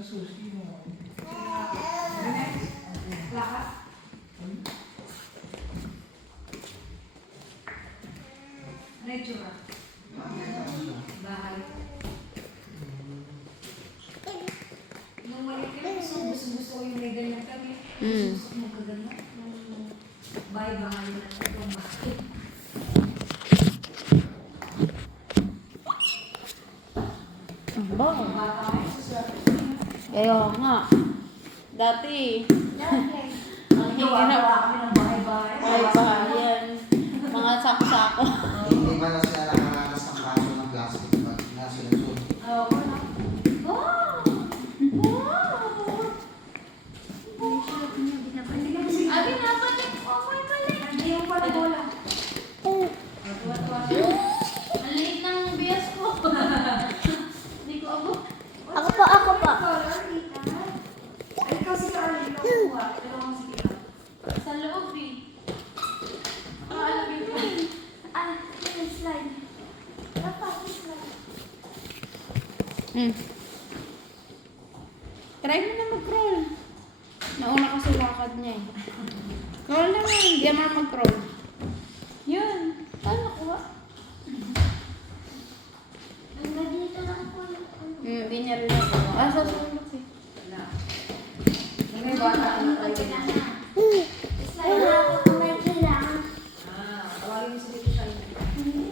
sushi mo. Lakas. Ano yung tsura? Bahay. Nung maliit ka, gusto ko yung may ganyan kami. Gusto mo ka ganyan. Bahay-bahay na itong bahay. Ba? Bata kayo, susunod. Kaya nga. Dati, Ang gawa kami ng bahay-bahay. ay bahayan. Mga sako-sako. Hindi ba na sila nakaranas ng kaso ng plastic pag nasa lungsod? Oo, wala. Wow! Abi, nabalik ko. Ako'y balik. Hindi yung pala bola. Tuwa-tuwa siya. Ang liit ng bias ko. Hindi ko abot. Ako pa. Ay, ikaw si Carly, ikaw kuha. Pero ako si Kira. Sa loob eh. Alam ko. Slide. Dapat slide. Try mo na mag-crawl. Nauna kasi lakad niya eh. Crawl naman. Hindi naman mag-crawl. Yun. Paano kuha? Nandito lang po yung Hindi niya rin ako. Sasunod eh. Wala. May bata ano tayo na. slide na ako kung may kailangan. Tawagin mo si Tito Shine.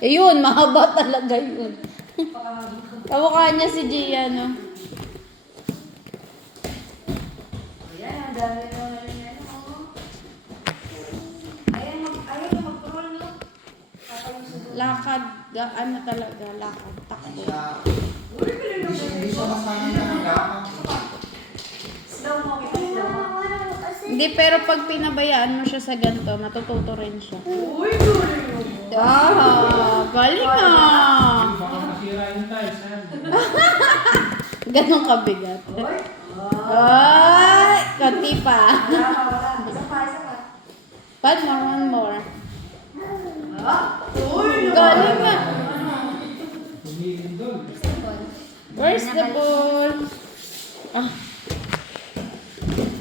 Ayun, mahaba talaga yun. Pakahagod ka. Kamukha niya si Gia, no? Ayan, ang dami naman yan. Ayan yung mag-crawl, no? Papayong susunod. Lakad, ano talaga, lakad, takbo. Hindi siya masanay na nagkakang. Slow mo, kita slow mo. Hindi, pero pag pinabayaan mo siya sa ganito, matututo rin siya. Uy, galing mo. Galing ah! Baka masira yung tiles, ha? Ganon kabigat. Uy. Ay! Konti pa. Wala. Isa pa. One more. Uy, Galing na. Humilin doon. Where's the ball?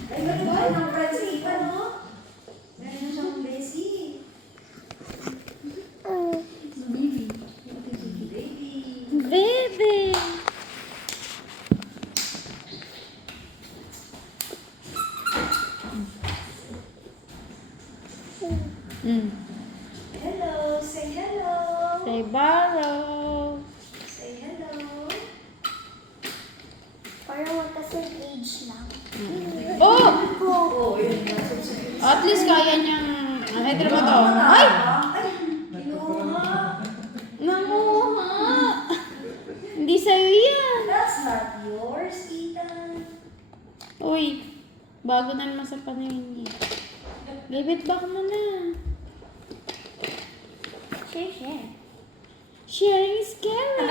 Ay, ganda ba? Ang Francie pa, no? Meron na siyang Bessie. Baby. Baby! Hello, say hello. Say borrow. Say hello. Parang magkasing age lang. Oh! Oh, yun na. At least kaya niyang... Ay, tira mo to. Ay! Ay, kinuha. Nanguha! Hindi sa'yo yan. That's not yours, Ethan. Uy, bago na naman sa paningin niya. Give it back mo na. Share. Sharing is caring.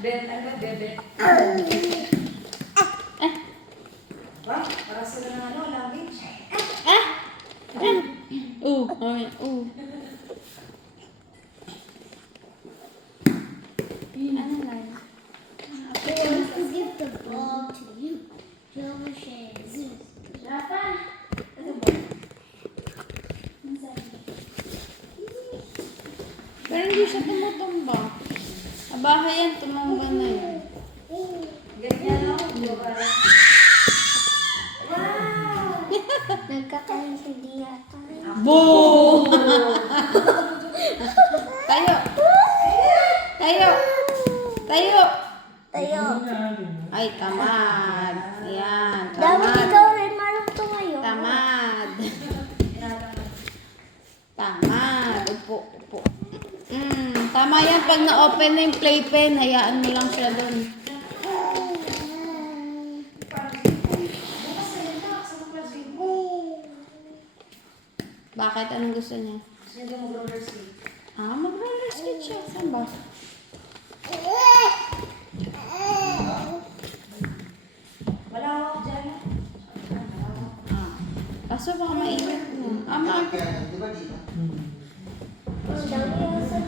Bet, ano ba, bebe? Eh, Ba? Para sila ng ano, luggage. eh. Okay. Ano lang? I want to give the ball to you. Silver shares. Ano ba? Pero hindi siya tumutumba. Abahay yan, tumamba na yun. Ganyan, no? Para. Wow! Nagkakaroon si Dia tayo. Boom! Tayo! Tayo! Tayo! Tayo. Ay, tamad. Ayan, Dapat tamad. ikaw rin marunong tumayo. Tamad. Tamad. Upo. Tama yan. Pag na-open na yung playpen, hayaan mo lang siya dun. Bakit? Anong gusto niya? Gusto niya daw mag-roller skate. Mag-roller skate siya. Saan ba? Wala ako dyan. Kaso baka mainit mo. Kaya, di ba dito? Ang dami yung sa